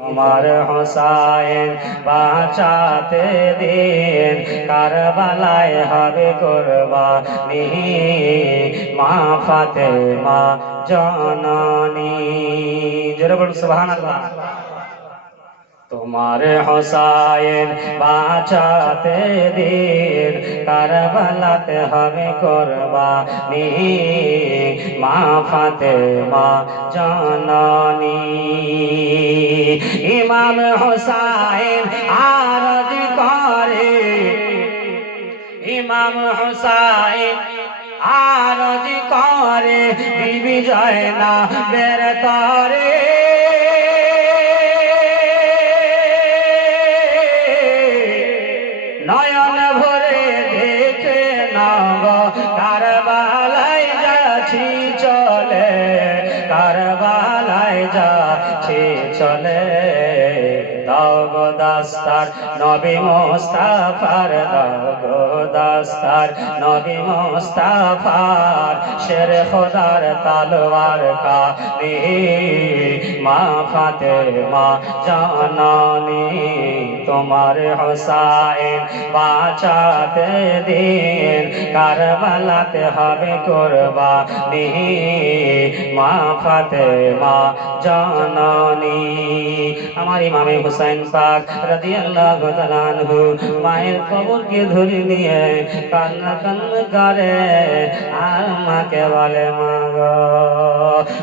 তোমার হোসাইন বাঁচাতে দিন কারবালায় হবে কুরবানি মা ফাতেমা জননী। জোরে বলুন সুবহানাল্লাহ। তোমার হোসাইন বাঁচাতে দিন কারবালাতে হবে কুরবানি মা ফাতেমা জননী। ইমাম হোসাইন আরজ করে, ইমাম হোসাইন আরজ করে বিবি জয়নাবের তরে। নয়ন ভরে দেখে নাও কারবালায় যাচ্ছি চলে, কারবালায় যাচ্ছি চলে। দাও গো দাস্তার নবী মুস্তাফার, দাও গো দাস্তার নবী মুস্তাফার। শের খোদার তলোয়ার কানে মা ফাতেমা জননী। তোমার হোসাইন বাঁচাতে দিন কারবালাতে হবে কুরবানি মা ফাতেমা জননী। আমার ইমামে হুসাইন পাক রাদিয়াল্লাহু তাআলা আনহু মায়ের কবরকে ধরে নিয়ে কান্না কান্না করে আর মাকে বলে, মা গো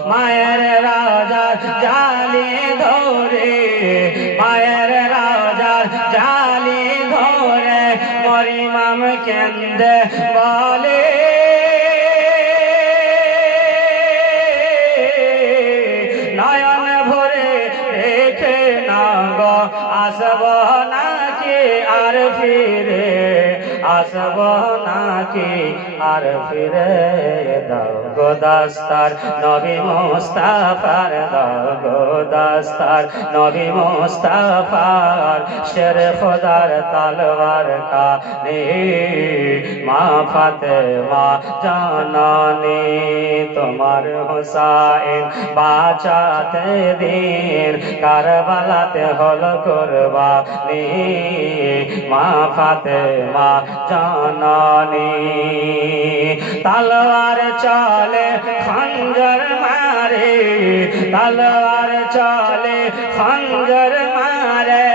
মায়ের রাজা জালি ধরে, মায়ের রাজা জালি ধরে মোর ইমাম কেন্দে বলে, নয়ন ভরে দেখে না গো আসব নাকি আর ফিরে, আসব নাকি আর ফিরে। দাও গো দাস্তার নবী মুস্তাফার, দাও গো দাস্তার নবী মুস্তাফার। শের খোদার তলোয়ার কানে মা ফাতেমা জননী। তোমার হোসাইন বাঁচাতে দিন কারবালাতে হলো কুরবানি মা ফাতেমা জননী। তলোয়ার চলে খঞ্জর মারে, তলোয়ার চলে খঞ্জর মারে,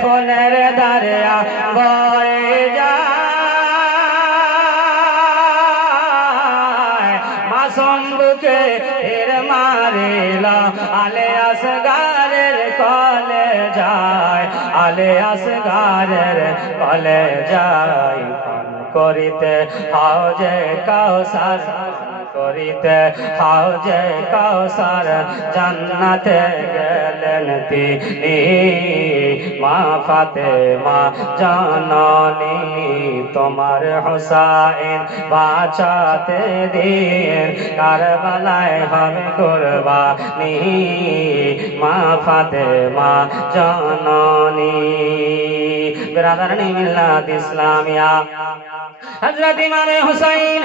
খুনের দরিয়া বয়ে যায়। মাসুম বুকে তীর মারিলা আলে আসগারের কলে যায়, আলে আসগারের কলে যায়। করিতে হাউজে কাউসার, করিতে হাউজে কাউসার জান্নাতে গেলেন তিনি মা ফাতেমা জননী। তোমার হোসাইন বাঁচাতে দিন কারবালায় হবে কুরবানি মা ফাতেমা জননী। বিরাদরানি মিল্লাত ইসলামিয়া হযরত ইমাম হুসাইন